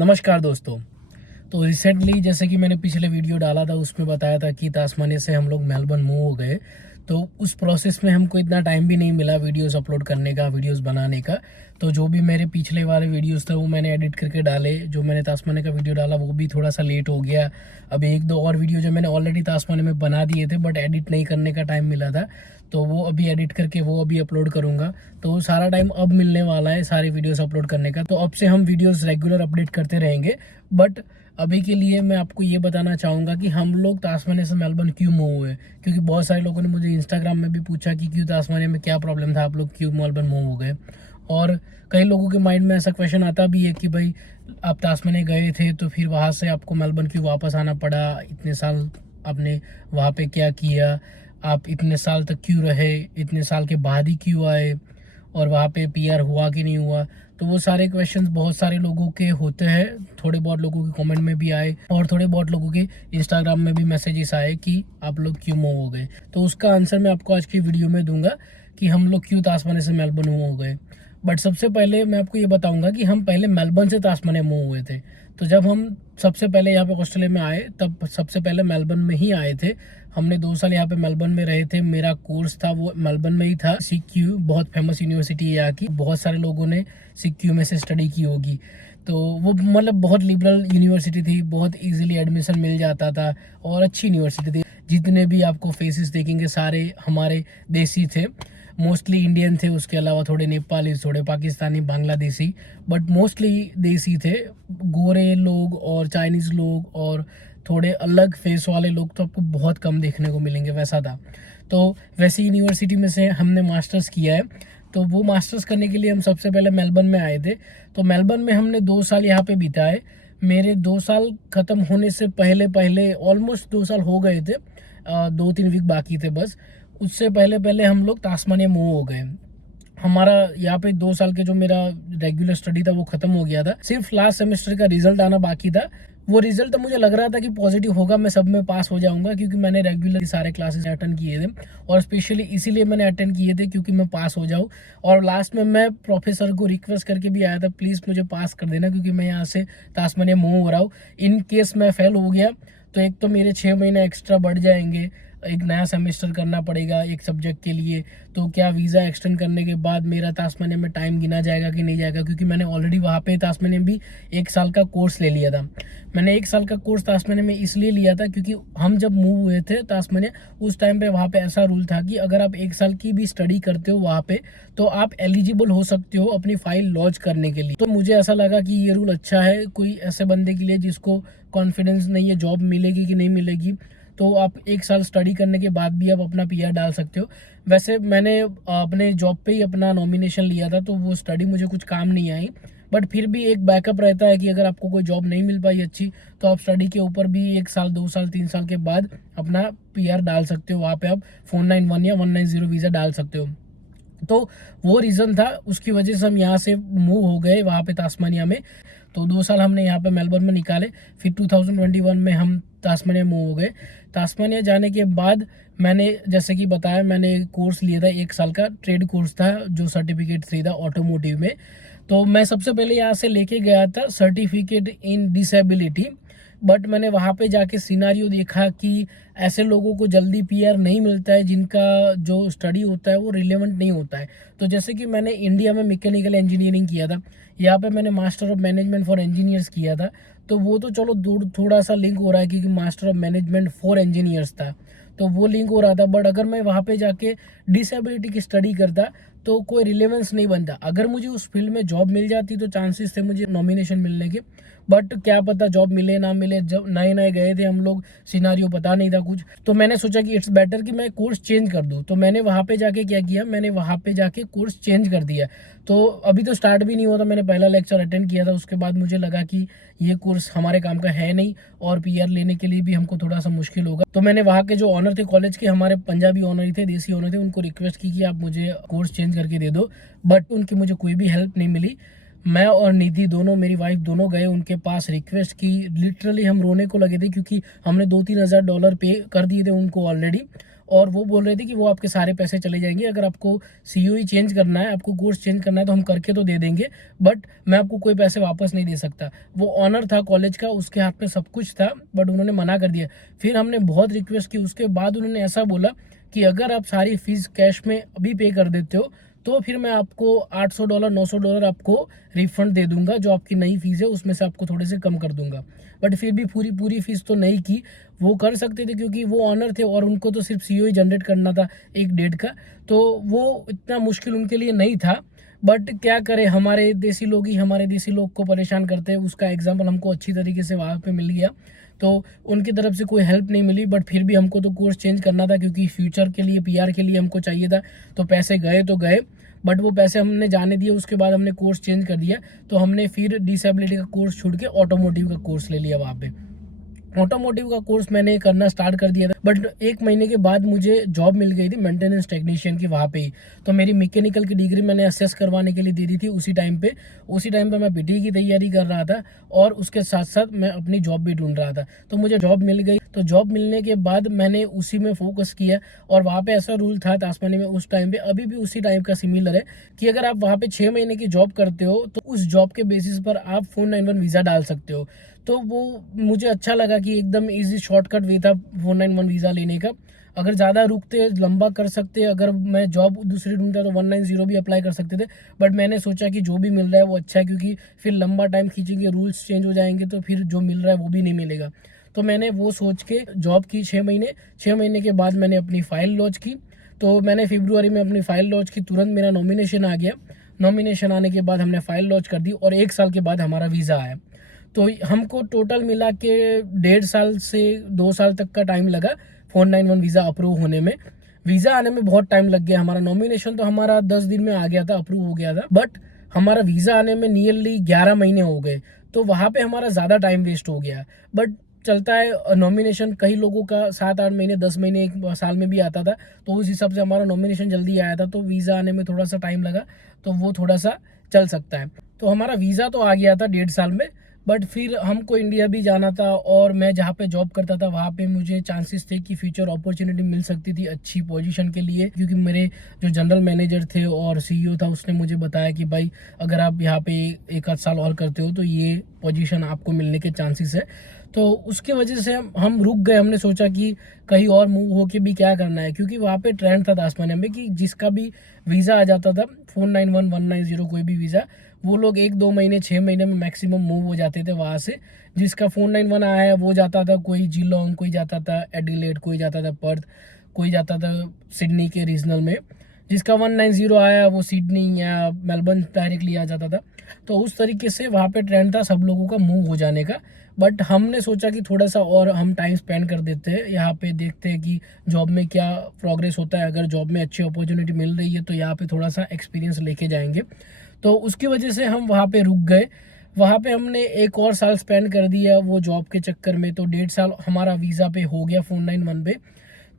नमस्कार दोस्तों। तो रिसेंटली जैसे कि मैंने पिछले वीडियो डाला था उसमें बताया था कि तास्मानिया से हम लोग मेलबर्न मूव हो गए। तो उस प्रोसेस में हमको इतना टाइम भी नहीं मिला वीडियोस अपलोड करने का, वीडियोस बनाने का। तो जो भी मेरे पिछले वाले वीडियोस थे वो मैंने एडिट करके डाले। जो मैंने तास्मानिया का वीडियो डाला वो भी थोड़ा सा लेट हो गया। अब एक दो और वीडियो जो मैंने ऑलरेडी तास्मानिया में बना दिए थे बट एडिट नहीं करने का टाइम मिला था, तो वो अभी एडिट करके वो अभी अपलोड करूँगा। तो सारा टाइम अब मिलने वाला है सारी वीडियोस अपलोड करने का। तो अब से हम वीडियोस रेगुलर अपडेट करते रहेंगे। बट अभी के लिए मैं आपको ये बताना चाहूँगा कि हम लोग तास्मानिया से मेलबर्न क्यों मूव हुए, क्योंकि बहुत सारे लोगों ने मुझे इंस्टाग्राम में भी पूछा कि क्यों तास्मानिया में क्या प्रॉब्लम था, आप लोग क्यों मेलबर्न मूव हो गए। और कई लोगों के माइंड में ऐसा क्वेश्चन आता भी है कि भाई आप तास्मानिया गए थे तो फिर वहाँ से आपको मेलबर्न क्यों वापस आना पड़ा, इतने साल आपने वहाँ पे क्या किया, आप इतने साल तक क्यों रहे, इतने साल के बाद ही क्यों आए, और वहाँ पे पीआर हुआ कि नहीं हुआ। तो वो सारे क्वेश्चंस बहुत सारे लोगों के होते हैं। थोड़े बहुत लोगों के कमेंट में भी आए और थोड़े बहुत लोगों के इंस्टाग्राम में भी मैसेजेस आए कि आप लोग क्यों मूव हो गए। तो उसका आंसर मैं आपको आज की वीडियो में दूंगा कि हम लोग क्यों तास्मानिया से मेलबर्न मूव हो गए। बट सबसे पहले मैं आपको ये बताऊंगा कि हम पहले मेलबर्न से तास्मानिया मूव हुए थे। तो जब हम सबसे पहले यहाँ पे ऑस्ट्रेलिया में आए तब सबसे पहले मेलबर्न में ही आए थे। हमने 2 साल यहाँ पे मेलबर्न में रहे थे। मेरा कोर्स था वो मेलबर्न में ही था। CQ बहुत फेमस यूनिवर्सिटी है यहाँ की, बहुत सारे लोगों ने CQ में से स्टडी की होगी। तो वो मतलब बहुत लिबरल यूनिवर्सिटी थी, बहुत इजीली एडमिशन मिल जाता था और अच्छी यूनिवर्सिटी थी। जितने भी आपको फेसेस देखेंगे सारे हमारे देसी थे, मोस्टली इंडियन थे, उसके अलावा थोड़े नेपाली, थोड़े पाकिस्तानी, बांग्लादेशी, बट मोस्टली देसी थे। गोरे लोग और चाइनीज़ लोग और थोड़े अलग फेस वाले लोग तो आपको बहुत कम देखने को मिलेंगे, वैसा था। तो वैसी यूनिवर्सिटी में से हमने मास्टर्स किया है। तो वो मास्टर्स करने के लिए हम सबसे पहले मेलबर्न में आए थे। तो मेलबर्न में हमने 2 साल यहाँ पे बिताए। मेरे 2 साल ख़त्म होने से पहले पहले ऑलमोस्ट 2 साल हो गए थे, 2-3 वीक बाकी थे बस। उससे पहले पहले हम लोग तास्मानिया मूव हो गए। हमारा यहाँ पे 2 साल के जो मेरा रेगुलर स्टडी था वो खत्म हो गया था। सिर्फ लास्ट सेमेस्टर का रिजल्ट आना बाकी था। वो रिजल्ट तो मुझे लग रहा था कि पॉजिटिव होगा, मैं सब में पास हो जाऊंगा, क्योंकि मैंने रेगुलर सारे क्लासेस अटेंड किए थे और स्पेशली इसीलिए मैंने अटेंड किए थे क्योंकि मैं पास हो जाऊँ। और लास्ट में मैं प्रोफेसर को रिक्वेस्ट करके भी आया था, प्लीज़ मुझे पास कर देना, क्योंकि मैं यहाँ से तास्मानिया मूव हो रहा हूँ। इन केस मैं फेल हो गया तो एक तो मेरे 6 महीने एक्स्ट्रा बढ़ जाएंगे, एक नया सेमेस्टर करना पड़ेगा एक सब्जेक्ट के लिए। तो क्या वीज़ा एक्सटेंड करने के बाद मेरा तास्मानिया में टाइम गिना जाएगा कि नहीं जाएगा, क्योंकि मैंने ऑलरेडी वहाँ पे तास्मानिया भी 1 साल का कोर्स ले लिया था। मैंने 1 साल का कोर्स तास्मानिया में इसलिए लिया था क्योंकि हम जब मूव हुए थे तास्मानिया उस टाइम पे वहाँ पे ऐसा रूल था कि अगर आप 1 साल की भी स्टडी करते हो वहाँ पे तो आप एलिजिबल हो सकते हो अपनी फाइल लॉन्च करने के लिए। तो मुझे ऐसा लगा कि ये रूल अच्छा है कोई ऐसे बंदे के लिए जिसको कॉन्फिडेंस नहीं है जॉब मिलेगी कि नहीं मिलेगी। तो आप 1 साल स्टडी करने के बाद भी आप अपना पीआर डाल सकते हो। वैसे मैंने अपने जॉब पे ही अपना नॉमिनेशन लिया था तो वो स्टडी मुझे कुछ काम नहीं आई, बट फिर भी एक बैकअप रहता है कि अगर आपको कोई जॉब नहीं मिल पाई अच्छी तो आप स्टडी के ऊपर भी 1 साल 2 साल 3 साल के बाद अपना पीआर डाल सकते हो। वहाँ पे आप 491 या 190 वीज़ा डाल सकते हो। तो वो रीज़न था, उसकी वजह से हम यहाँ से मूव हो गए वहाँ पे तास्मानिया में। तो 2 साल हमने यहाँ पे मेलबर्न में निकाले। फिर 2021 में हम तास्मानिया मूव हो गए। तास्मानिया जाने के बाद मैंने जैसे कि बताया मैंने कोर्स लिया था 1 साल का, ट्रेड कोर्स था जो सर्टिफिकेट 3 था ऑटोमोटिव में। तो मैं सबसे पहले यहाँ से लेके गया था सर्टिफिकेट इन डिसेबिलिटी। बट मैंने वहाँ पे जाके सिनारियो देखा कि ऐसे लोगों को जल्दी पीआर नहीं मिलता है जिनका जो स्टडी होता है वो रिलेवेंट नहीं होता है। तो जैसे कि मैंने इंडिया में मैकेनिकल इंजीनियरिंग किया था, यहाँ पे मैंने master of management for engineers किया था। तो वो तो चलो थोड़ा सा लिंक हो रहा है क्योंकि master of management for engineers था तो वो लिंक हो रहा था। बट अगर मैं वहाँ पे जाके डिसेबिलिटी की स्टडी करता तो कोई रिलेवेंस नहीं बनता। अगर मुझे उस फील्ड में जॉब मिल जाती तो चांसेस थे मुझे नॉमिनेशन मिलने के, बट क्या पता जॉब मिले ना मिले। जब नए नए गए थे हम लोग, सिनारियो पता नहीं था कुछ, तो मैंने सोचा कि इट्स बेटर कि मैं कोर्स चेंज कर दूं। तो मैंने वहाँ पे जाके क्या किया, मैंने वहाँ पे जाके कोर्स चेंज कर दिया। तो अभी तो स्टार्ट भी नहीं हुआ था, मैंने पहला लेक्चर अटेंड किया था। उसके बाद मुझे लगा कि ये कोर्स हमारे काम का है नहीं और पीआर लेने के लिए भी हमको थोड़ा सा मुश्किल होगा। तो मैंने वहाँ के जो ऑनर थे कॉलेज के, हमारे पंजाबी ऑनर ही थे, देसी ऑनर थे, उनको रिक्वेस्ट की कि आप मुझे कोर्स चेंज करके दे दो। बट उनकी मुझे कोई भी हेल्प नहीं मिली। मैं और निधि दोनों, मेरी वाइफ दोनों गए उनके पास, रिक्वेस्ट की। लिटरली हम रोने को लगे थे क्योंकि हमने $2-3 हज़ार पे कर दिए थे उनको ऑलरेडी। और वो बोल रहे थे कि वो आपके सारे पैसे चले जाएंगे, अगर आपको COE चेंज करना है, आपको कोर्स चेंज करना है तो हम करके तो दे देंगे, बट मैं आपको कोई पैसे वापस नहीं दे सकता। वो ऑनर था कॉलेज का, उसके हाथ में सब कुछ था, बट उन्होंने मना कर दिया। फिर हमने बहुत रिक्वेस्ट की, उसके बाद उन्होंने ऐसा बोला कि अगर आप सारी फीस कैश में अभी पे कर देते हो तो फिर मैं आपको $800 $900 आपको रिफंड दे दूंगा, जो आपकी नई फीस है उसमें से आपको थोड़े से कम कर दूंगा। बट फिर भी पूरी फीस तो नहीं की। वो कर सकते थे क्योंकि वो ऑनर थे और उनको तो सिर्फ COE जनरेट करना था एक डेट का, तो वो इतना मुश्किल उनके लिए नहीं था। बट क्या करें, हमारे देसी लोग ही हमारे देसी लोग को परेशान करते हैं। उसका एग्जाम्पल हमको अच्छी तरीके से वहाँ पे मिल गया। तो उनकी तरफ से कोई हेल्प नहीं मिली, बट फिर भी हमको तो कोर्स चेंज करना था क्योंकि फ्यूचर के लिए PR के लिए हमको चाहिए था। तो पैसे गए तो गए, बट वो पैसे हमने जाने दिए। उसके बाद हमने कोर्स चेंज कर दिया, तो हमने फिर डिसेबिलिटी का कोर्स छोड़ के ऑटोमोटिव का कोर्स ले लिया वहाँ पे। ऑटोमोटिव का कोर्स मैंने करना स्टार्ट कर दिया था, बट 1 महीने के बाद मुझे जॉब मिल गई थी मेंटेनेंस टेक्नीशियन की वहाँ पे ही। तो मेरी मैकेनिकल की डिग्री मैंने असेस करवाने के लिए दे दी थी उसी टाइम पे। मैं PTE की तैयारी कर रहा था और उसके साथ साथ मैं अपनी जॉब भी ढूंढ रहा था। तो मुझे जॉब मिल गई, तो जॉब मिलने के बाद मैंने उसी में फोकस किया। और वहाँ पे ऐसा रूल था तास्मानी में उस टाइम पे, अभी भी उसी टाइप का सिमिलर है, कि अगर आप वहाँ पे 6 महीने की जॉब करते हो तो उस जॉब के बेसिस पर आप 491 वीज़ा डाल सकते हो। तो वो मुझे अच्छा लगा कि एकदम इजी शॉर्टकट वे था 491 वीज़ा लेने का। अगर ज़्यादा रुकते लंबा कर सकते, अगर मैं जॉब दूसरी ढूंढता तो 190 भी अप्लाई कर सकते थे, बट मैंने सोचा कि जो भी मिल रहा है वो अच्छा है, क्योंकि फिर लंबा टाइम खींचेंगे, रूल्स चेंज हो जाएंगे तो फिर जो मिल रहा है वो भी नहीं मिलेगा। तो मैंने वो सोच के जॉब की 6 महीने के बाद मैंने अपनी फ़ाइल लॉन्च की। तो मैंने फरवरी में अपनी फ़ाइल लॉन्च की, तुरंत मेरा नॉमिनेशन आ गया। नॉमिनेशन आने के बाद हमने फ़ाइल लॉन्च कर दी और 1 साल के बाद हमारा वीज़ा आया। तो हमको टोटल मिला के 1.5 साल से 2 साल तक का टाइम लगा 491 वीज़ा अप्रूव होने में। वीज़ा आने में बहुत टाइम लग गया। हमारा नॉमिनेशन तो हमारा 10 दिन में आ गया था, अप्रूव हो गया था, बट हमारा वीज़ा आने में नियरली 11 महीने हो गए। तो वहाँ पे हमारा ज़्यादा टाइम वेस्ट हो गया। बट चलता है नॉमिनेशन, कई लोगों का 7-8 महीने 10 महीने 1 साल में भी आता था, तो उस हिसाब से हमारा नॉमिनेशन जल्दी आया था। तो वीज़ा आने में थोड़ा सा टाइम लगा, तो वो थोड़ा सा चल सकता है। तो हमारा वीज़ा तो आ गया था 1.5 साल में, बट फिर हमको इंडिया भी जाना था और मैं जहाँ पे जॉब करता था वहाँ पे मुझे चांसेस थे कि फ्यूचर अपॉर्चुनिटी मिल सकती थी अच्छी पोजीशन के लिए, क्योंकि मेरे जो जनरल मैनेजर थे और CEO था उसने मुझे बताया कि भाई अगर आप यहाँ पे 1 आध साल और करते हो तो ये पोजीशन आपको मिलने के चांसेस है। तो उसकी वजह से हम रुक गए। हमने सोचा कि कहीं और मूव होके भी क्या करना है, क्योंकि वहाँ पे ट्रेंड था तास्मानिया में कि जिसका भी वीज़ा आ जाता था 491 190 कोई भी वीज़ा, वो लोग 1-2 महीने 6 महीने में मैक्सिमम मूव हो जाते थे वहाँ से। जिसका 491 आया है वो जाता था कोई जिलोंग, कोई जाता था एडिलेड, कोई जाता था पर्थ, कोई जाता था सिडनी के रीजनल में। जिसका 190 आया वो सिडनी या मेलबर्न डायरेक्टली आ जाता था। तो उस तरीके से वहाँ पे ट्रेंड था सब लोगों का मूव हो जाने का। बट हमने सोचा कि थोड़ा सा और हम टाइम स्पेंड कर देते हैं यहाँ पे, देखते हैं कि जॉब में क्या प्रोग्रेस होता है। अगर जॉब में अच्छी अपॉर्चुनिटी मिल रही है तो यहाँ पे थोड़ा सा एक्सपीरियंस लेके जाएंगे। तो उसकी वजह से हम वहाँ पे रुक गए। वहाँ पे हमने 1 और साल स्पेंड कर दिया वो जॉब के चक्कर में। तो 1.5 साल हमारा वीज़ा पे हो गया 491 पे।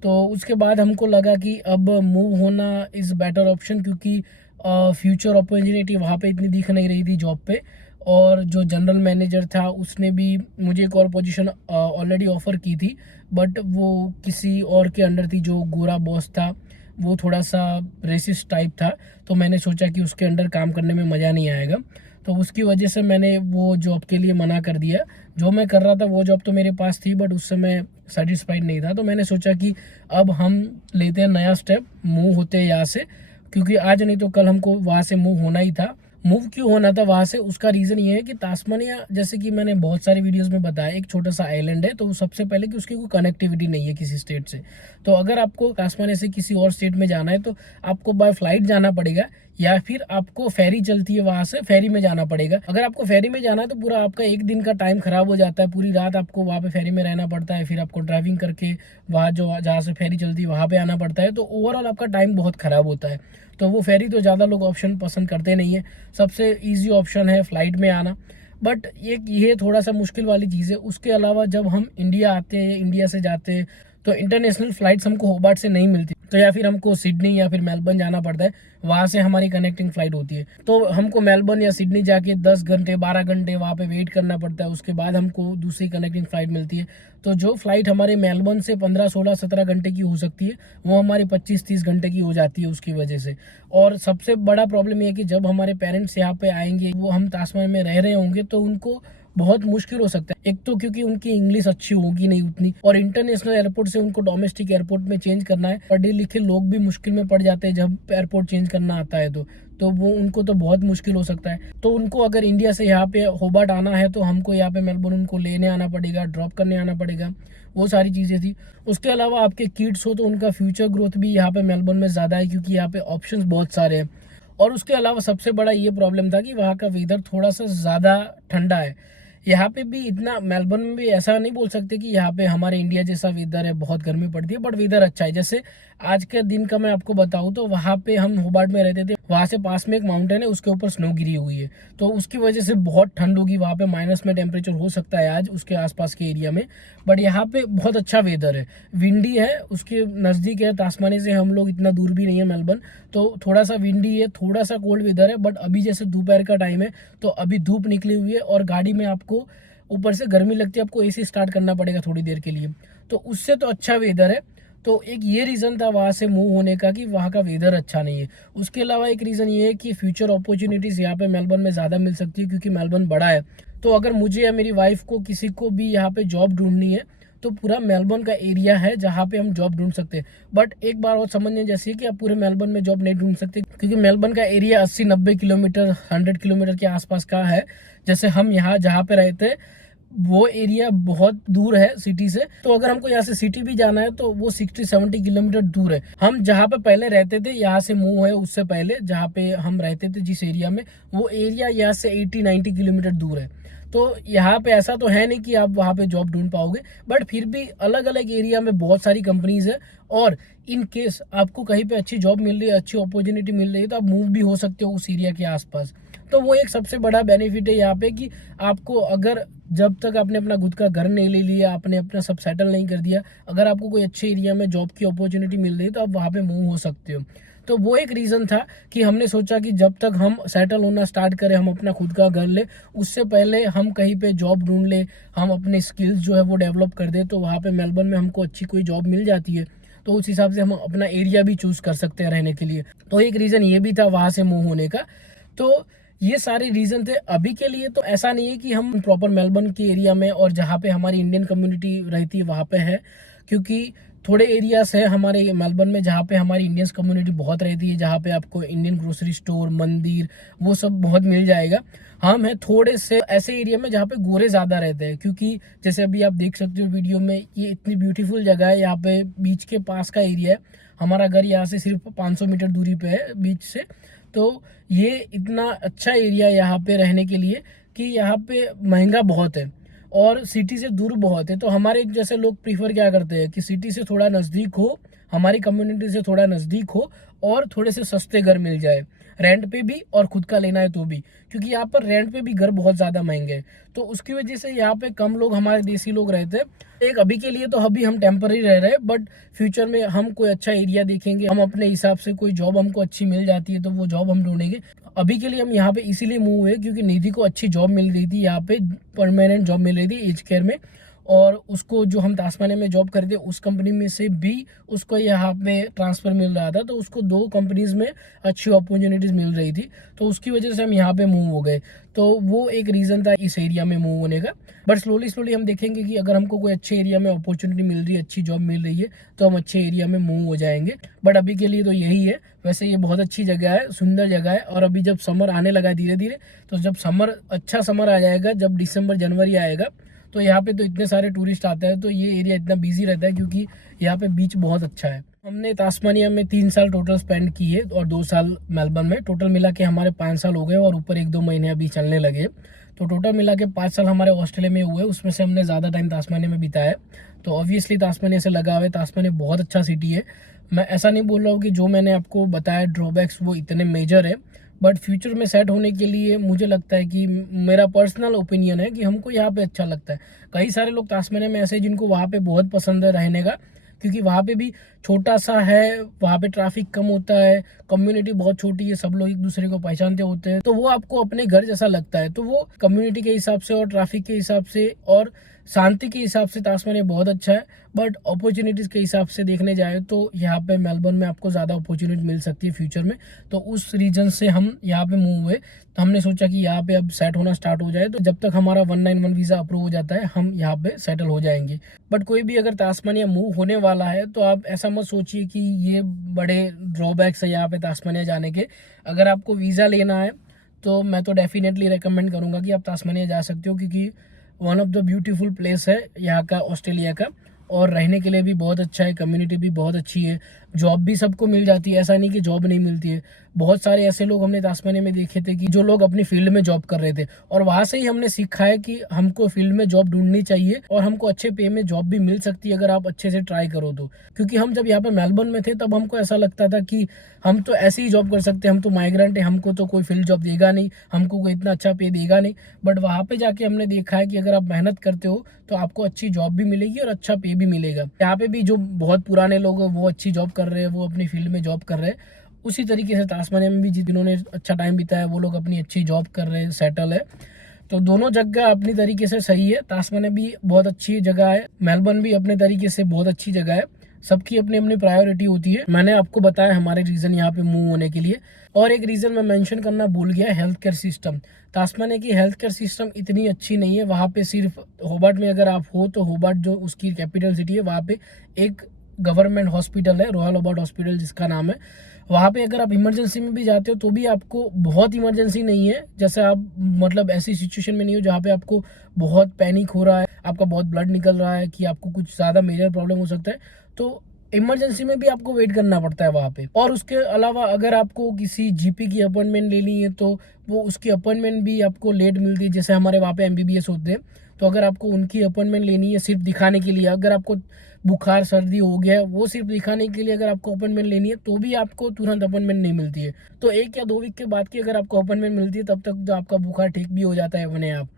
तो उसके बाद हमको लगा कि अब मूव होना इज़ बेटर ऑप्शन, क्योंकि फ्यूचर अपॉर्चुनिटी वहाँ पे इतनी दिख नहीं रही थी जॉब पे। और जो जनरल मैनेजर था उसने भी मुझे एक और पोजीशन ऑलरेडी ऑफ़र की थी, बट वो किसी और के अंडर थी। जो गोरा बॉस था वो थोड़ा सा रेसिस्ट टाइप था, तो मैंने सोचा कि उसके अंडर काम करने में मज़ा नहीं आएगा। तो उसकी वजह से मैंने वो जॉब के लिए मना कर दिया। जो मैं कर रहा था वो जॉब तो मेरे पास थी, बट उससे मैं सेटिस्फाइड नहीं था। तो मैंने सोचा कि अब हम लेते हैं नया स्टेप, मूव होते हैं यहाँ से, क्योंकि आज नहीं तो कल हमको वहाँ से मूव होना ही था। मूव क्यों होना था वहाँ से, उसका रीज़न ये है कि तास्मानिया, जैसे कि मैंने बहुत सारी वीडियोस में बताया, एक छोटा सा आइलैंड है। तो सबसे पहले कि उसकी कोई कनेक्टिविटी नहीं है किसी स्टेट से। तो अगर आपको तास्मानिया से किसी और स्टेट में जाना है तो आपको बाय फ्लाइट जाना पड़ेगा, या फिर आपको फेरी चलती है वहाँ से, फेरी में जाना पड़ेगा। अगर आपको फेरी में जाना है तो पूरा आपका 1 दिन का टाइम खराब हो जाता है। पूरी रात आपको वहाँ पे फेरी में रहना पड़ता है, फिर आपको ड्राइविंग करके वहाँ जो जहाँ से फेरी चलती है वहाँ पे आना पड़ता है। तो ओवरऑल आपका टाइम बहुत ख़राब होता है। तो वो फेरी तो ज़्यादा लोग ऑप्शन पसंद करते नहीं है। सबसे ईजी ऑप्शन है फ़्लाइट में आना। बट ये थोड़ा सा मुश्किल वाली चीज़ है। उसके अलावा जब हम इंडिया आते हैं, इंडिया से जाते हैं, तो इंटरनेशनल फ्लाइट्स हमको होबार्ट से नहीं मिलती, तो या फिर हमको सिडनी या फिर मेलबर्न जाना पड़ता है, वहाँ से हमारी कनेक्टिंग फ्लाइट होती है। तो हमको मेलबर्न या सिडनी जाके 10 घंटे 12 घंटे वहाँ पे वेट करना पड़ता है, उसके बाद हमको दूसरी कनेक्टिंग फ्लाइट मिलती है। तो जो फ्लाइट हमारे मेलबर्न से 15 16 17 घंटे की हो सकती है, वो हमारी 25 30 घंटे की हो जाती है उसकी वजह से। और सबसे बड़ा प्रॉब्लम ये है कि जब हमारे पेरेंट्स यहाँ पे आएंगे, वो हम तास्मान में रह रहे होंगे, तो उनको बहुत मुश्किल हो सकता है। एक तो क्योंकि उनकी इंग्लिश अच्छी होगी नहीं उतनी, और इंटरनेशनल एयरपोर्ट से उनको डोमेस्टिक एयरपोर्ट में चेंज करना है। पढ़े लिखे लोग भी मुश्किल में पड़ जाते हैं जब एयरपोर्ट चेंज करना आता है, तो वो उनको तो बहुत मुश्किल हो सकता है। तो उनको अगर इंडिया से यहाँ पे होबार्ट आना है, तो हमको यहाँ पे मेलबर्न उनको लेने आना पड़ेगा, ड्रॉप करने आना पड़ेगा, वो सारी चीज़ें थी। उसके अलावा आपके किड्स हो तो उनका फ्यूचर ग्रोथ भी यहाँ पे मेलबर्न में ज़्यादा है, क्योंकि यहाँ पे ऑप्शंस बहुत सारे हैं। और उसके अलावा सबसे बड़ा ये प्रॉब्लम था कि वहाँ का वेदर थोड़ा सा ज़्यादा ठंडा है। यहाँ पे भी इतना, मेलबर्न में भी ऐसा नहीं बोल सकते कि यहाँ पे हमारे इंडिया जैसा वेदर है, बहुत गर्मी पड़ती है, बट वेदर अच्छा है। जैसे आज के दिन का मैं आपको बताऊँ, तो वहाँ पे हम होबार्ट में रहते थे, वहाँ से पास में एक माउंटेन है, उसके ऊपर स्नो गिरी हुई है, तो उसकी वजह से बहुत ठंड होगी वहाँ पे, माइनस में टेम्परेचर हो सकता है आज उसके आसपास के एरिया में। बट यहाँ पे बहुत अच्छा वेदर है, विंडी है, उसके नज़दीक है, तास्मानी से हम लोग इतना दूर भी नहीं है मेलबर्न, तो थोड़ा सा विंडी है, थोड़ा सा कोल्ड वेदर है। बट अभी जैसे दोपहर का टाइम है, तो अभी धूप निकली हुई है, और गाड़ी में आपको ऊपर से गर्मी लगती है, आपको एसी स्टार्ट करना पड़ेगा थोड़ी देर के लिए, तो उससे तो अच्छा वेदर है। तो एक ये रीज़न था वहाँ से मूव होने का कि वहाँ का वेदर अच्छा नहीं है। उसके अलावा एक रीज़न ये है कि फ्यूचर अपॉर्चुनिटीज़ यहाँ पे मेलबर्न में ज़्यादा मिल सकती है, क्योंकि मेलबर्न बड़ा है। तो अगर मुझे या मेरी वाइफ को किसी को भी यहाँ पे जॉब ढूंढनी है, तो पूरा मेलबर्न का एरिया है जहाँ पे हम जॉब ढूंढ सकते हैं। बट एक बार और समझने जैसे कि आप पूरे मेलबर्न में जॉब नहीं ढूंढ सकते, क्योंकि मेलबर्न का एरिया 80-90 किलोमीटर 100 किलोमीटर के आसपास का है। जैसे हम यहाँ जहाँ पे रहते हैं, वो एरिया बहुत दूर है सिटी से, तो अगर हमको यहाँ से सिटी भी जाना है, तो वो 60-70 किलोमीटर दूर है। हम जहाँ पे पहले रहते थे, यहाँ से मूव है, उससे पहले जहाँ पे हम रहते थे जिस एरिया में, वो एरिया यहाँ से 80-90 किलोमीटर दूर है। तो यहाँ पे ऐसा तो है नहीं कि आप वहाँ पे जॉब ढूंढ पाओगे, बट फिर भी अलग अलग एरिया में बहुत सारी कंपनीज है, और इन केस आपको कहीं पे अच्छी जॉब मिल रही है, अच्छी अपॉर्चुनिटी मिल रही है, तो आप मूव भी हो सकते हो उस एरिया के आसपास। तो वो एक सबसे बड़ा बेनिफिट है यहाँ पे कि आपको, अगर जब तक आपने अपना खुद का घर नहीं ले लिया, आपने अपना सब सेटल नहीं कर दिया, अगर आपको कोई अच्छे एरिया में जॉब की अपॉर्चुनिटी मिल रही है, तो आप वहाँ पे मूव हो सकते हो। तो वो एक रीज़न था कि हमने सोचा कि जब तक हम सेटल होना स्टार्ट करें, हम अपना खुद का घर ले, उससे पहले हम कहीं पे जॉब ढूंढ ले, हम अपने स्किल्स जो है वो डेवलप कर दें, तो वहाँ पे मेलबर्न में हमको अच्छी कोई जॉब मिल जाती है, तो उस हिसाब से हम अपना एरिया भी चूज़ कर सकते हैं रहने के लिए। तो एक रीज़न ये भी था वहाँ से मूव होने का। तो ये सारे रीज़न थे। अभी के लिए तो ऐसा नहीं है कि हम प्रॉपर मेलबर्न के एरिया में और जहाँ पे हमारी इंडियन कम्युनिटी रहती है वहाँ पे है, क्योंकि थोड़े एरियाज है हमारे मेलबर्न में जहाँ पे हमारी इंडियन कम्युनिटी बहुत रहती है, जहाँ पे आपको इंडियन ग्रोसरी स्टोर, मंदिर, वो सब बहुत मिल जाएगा। हम हैं थोड़े से ऐसे एरिया में जहाँ पे गोरे ज़्यादा रहते हैं, क्योंकि जैसे अभी आप देख सकते हो वीडियो में, ये इतनी ब्यूटीफुल जगह है, यहाँ पे बीच के पास का एरिया है। हमारा घर यहाँ से सिर्फ 500 मीटर दूरी पे है बीच से। तो ये इतना अच्छा एरिया यहाँ पे रहने के लिए कि यहाँ पे महंगा बहुत है और सिटी से दूर बहुत है। तो हमारे जैसे लोग प्रीफर क्या करते हैं कि सिटी से थोड़ा नज़दीक हो, हमारी कम्युनिटी से थोड़ा नज़दीक हो, और थोड़े से सस्ते घर मिल जाए रेंट पे भी, और खुद का लेना है तो भी, क्योंकि यहाँ पर रेंट पे भी घर बहुत ज़्यादा महंगे हैं। तो उसकी वजह से यहाँ पे कम लोग, हमारे देसी लोग रहते हैं। एक अभी के लिए तो अभी हम टेम्पररी रह रहे हैं, बट फ्यूचर में हम कोई अच्छा एरिया देखेंगे, हम अपने हिसाब से कोई जॉब हमको अच्छी मिल जाती है तो वो जॉब हम ढूंढेंगे। अभी के लिए हम यहाँ पे इसीलिए मूव हुए क्योंकि निधि को अच्छी जॉब मिल रही थी, यहाँ पे परमानेंट जॉब मिल रही थी एज केयर में, और उसको जो हम तास्मानिया में जॉब करते उस कंपनी में से भी उसको यहाँ पे ट्रांसफ़र मिल रहा था। तो उसको 2 कंपनीज़ में अच्छी अपॉर्चुनिटीज़ मिल रही थी, तो उसकी वजह से हम यहाँ पे मूव हो गए। तो वो एक रीज़न था इस एरिया में मूव होने का। बट स्लोली हम देखेंगे कि अगर हमको कोई अच्छे एरिया में अपॉर्चुनिटी मिल रही है, अच्छी जॉब मिल रही है, तो हम अच्छे एरिया में मूव हो जाएंगे। बट अभी के लिए तो यही है। वैसे ये बहुत अच्छी जगह है, सुंदर जगह है, और अभी जब समर आने लगा है धीरे धीरे, तो जब समर, अच्छा समर आ जाएगा, जब दिसंबर जनवरी आएगा, तो यहाँ पे तो इतने सारे टूरिस्ट आते हैं, तो ये एरिया इतना बिजी रहता है क्योंकि यहाँ पे बीच बहुत अच्छा है। हमने तास्मानिया में 3 साल टोटल स्पेंड किए और 2 साल मेलबर्न में, टोटल मिला के हमारे 5 साल हो गए, और ऊपर 1-2 महीने अभी चलने लगे। तो टोटल मिला के 5 साल हमारे ऑस्ट्रेलिया में हुए, उसमें से हमने ज़्यादा टाइम तास्मानिया में बिताया है। तो ऑब्वियसली तास्मानिया से लगा हुआ है, तास्मानिया बहुत अच्छा सिटी है। मैं ऐसा नहीं बोल रहा हूँ कि जो मैंने आपको बताया ड्रॉबैक्स वो इतने मेजर है, बट फ्यूचर में सेट होने के लिए मुझे लगता है कि, मेरा पर्सनल ओपिनियन है कि हमको यहाँ पे अच्छा लगता है। कई सारे लोग तास्मानिया में ऐसे जिनको वहाँ पे बहुत पसंद है रहने का, क्योंकि वहाँ पे भी छोटा सा है, वहाँ पे ट्रैफिक कम होता है, कम्युनिटी बहुत छोटी है, सब लोग एक दूसरे को पहचानते होते हैं, तो वो आपको अपने घर जैसा लगता है। तो वो कम्युनिटी के हिसाब से और ट्रैफिक के हिसाब से और शांति के हिसाब से तास्मानिया बहुत अच्छा है। बट अपॉर्चुनिटीज़ के हिसाब से देखने जाए तो यहाँ पे मेलबर्न में आपको ज़्यादा अपॉर्चुनिटी मिल सकती है फ्यूचर में। तो उस रीजन से हम यहाँ पे मूव हुए। तो हमने सोचा कि यहाँ पे अब सेट होना स्टार्ट हो जाए, तो जब तक हमारा 191 वीज़ा अप्रूव हो जाता है हम यहाँ पे सेटल हो जाएंगे। बट कोई भी अगर तास्मानिया मूव होने वाला है तो आप ऐसा मत सोचिए कि ये बड़े ड्रॉबैक्स है यहाँ पे तास्मानिया जाने के। अगर आपको वीज़ा लेना है तो मैं तो डेफिनेटली रिकमेंड करूँगा कि आप तास्मानिया जा सकते हो, क्योंकि one of the beautiful place है यहाँ का, ऑस्ट्रेलिया का। और रहने के लिए भी बहुत अच्छा है, कम्युनिटी भी बहुत अच्छी है, जॉब भी सबको मिल जाती है, ऐसा नहीं कि जॉब नहीं मिलती है। बहुत सारे ऐसे लोग हमने तास्मानिया में देखे थे कि जो लोग अपनी फील्ड में जॉब कर रहे थे, और वहाँ से ही हमने सीखा है कि हमको फील्ड में जॉब ढूंढनी चाहिए और हमको अच्छे पे में जॉब भी मिल सकती है अगर आप अच्छे से ट्राई करो तो। क्योंकि हम जब यहाँ पे मेलबर्न में थे तब हमको ऐसा लगता था कि हम तो ऐसे ही जॉब कर सकते हैं, हम तो माइग्रेंट है, हमको तो कोई फील्ड जॉब देगा नहीं, हमको कोई इतना अच्छा पे देगा नहीं। बट वहाँ पे जाके हमने देखा है कि अगर आप मेहनत करते हो तो आपको अच्छी जॉब भी मिलेगी और अच्छा पे भी मिलेगा। यहाँ पे भी जो बहुत पुराने लोग हैं वो अच्छी जॉब कर रहे हैं, वो अपनी फील्ड में जॉब कर रहे हैं। उसी तरीके से तास्मानिया में भी जिन्होंने अच्छा टाइम बिताया वो लोग अपनी अच्छी जॉब कर रहे हैं, सेटल है। तो दोनों जगह अपनी तरीके से सही है। तास्मानिया भी बहुत अच्छी जगह है, मेलबर्न भी अपने तरीके से बहुत अच्छी जगह है। सबकी अपनी अपनी प्रायोरिटी होती है। मैंने आपको बताया हमारे रीज़न यहाँ पे मूव होने के लिए। और एक रीज़न मैं मेंशन करना भूल गया, हेल्थ केयर सिस्टम। तास्मानिया की हेल्थ केयर सिस्टम इतनी अच्छी नहीं है। वहाँ पे सिर्फ होबार्ट में अगर आप हो तो होबार्ट जो उसकी कैपिटल सिटी है, वहाँ पे एक गवर्नमेंट हॉस्पिटल है, रॉयल होबार्ट हॉस्पिटल जिसका नाम है। वहाँ पे अगर आप इमरजेंसी में भी जाते हो तो भी आपको बहुत इमरजेंसी नहीं है, जैसे आप मतलब ऐसी सिचुएशन में नहीं हो जहाँ पे आपको बहुत पैनिक हो रहा है, आपका बहुत ब्लड निकल रहा है कि आपको कुछ ज़्यादा मेजर प्रॉब्लम हो सकता है, तो इमरजेंसी में भी आपको वेट करना पड़ता है वहाँ पे। और उसके अलावा अगर आपको किसी जीपी की अपॉइंटमेंट लेनी है तो वो उसकी अपॉइंटमेंट भी आपको लेट मिलती है। जैसे हमारे वहाँ पे एमबीबीएस होते हैं, तो अगर आपको उनकी अपॉइंटमेंट लेनी है सिर्फ दिखाने के लिए, अगर आपको बुखार सर्दी हो गया है वो सिर्फ दिखाने के लिए अगर आपको अपॉइंटमेंट लेनी है तो भी आपको तुरंत अपॉइंटमेंट नहीं मिलती है। तो 1 या 2 वीक के बाद की अगर आपको अपॉइंटमेंट मिलती है तब तक तो आपका बुखार ठीक भी हो जाता है अपने आप।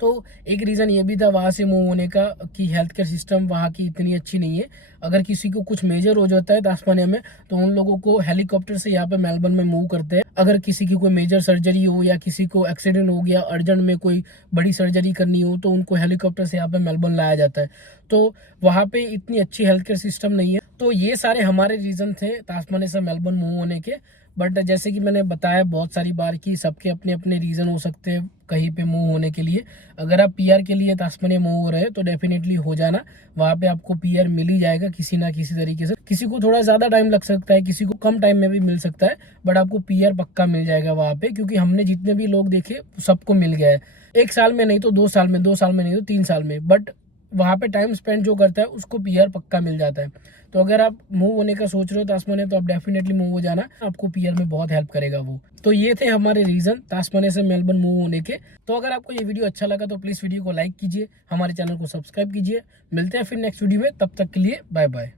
तो एक रीज़न ये भी था वहाँ से मूव होने का कि हेल्थ केयर सिस्टम वहाँ की इतनी अच्छी नहीं है। अगर किसी को कुछ मेजर हो जाता है तास्मानिया में तो उन लोगों को हेलीकॉप्टर से यहाँ पे मेलबर्न में मूव करते हैं। अगर किसी की कोई मेजर सर्जरी हो या किसी को एक्सीडेंट हो गया, अर्जेंट में कोई बड़ी सर्जरी करनी हो, तो उनको हेलीकॉप्टर से यहाँ पे मेलबर्न लाया जाता है। तो वहाँ पे इतनी अच्छी हेल्थ केयर सिस्टम नहीं है। तो ये सारे हमारे रीज़न थे तास्मानिया से मेलबर्न मूव होने के। बट जैसे कि मैंने बताया बहुत सारी बार कि सबके अपने अपने रीज़न हो सकते हैं कहीं पे मूव होने के लिए। अगर आप पीआर के लिए तास्मानिया मूव हो रहे हैं तो डेफिनेटली हो जाना, वहाँ पे आपको पीआर मिल ही जाएगा किसी ना किसी तरीके से। किसी को थोड़ा ज़्यादा टाइम लग सकता है, किसी को कम टाइम में भी मिल सकता है, बट आपको पीआर पक्का मिल जाएगा वहाँ पे। क्योंकि हमने जितने भी लोग देखे सबको मिल गया है, 1 साल में नहीं तो 2 साल में, 2 साल में नहीं तो 3 साल में। बट वहाँ पे टाइम स्पेंड जो करता है उसको पीआर पक्का मिल जाता है। तो अगर आप मूव होने का सोच रहे हो तास्मानिया तो आप डेफिनेटली मूव हो जाना, आपको पीआर में बहुत हेल्प करेगा वो। तो ये थे हमारे रीज़न तास्मानिया से मेलबर्न मूव होने के। तो अगर आपको ये वीडियो अच्छा लगा तो प्लीज़ वीडियो को लाइक कीजिए, हमारे चैनल को सब्सक्राइब कीजिए। मिलते हैं फिर नेक्स्ट वीडियो में, तब तक के लिए बाय बाय।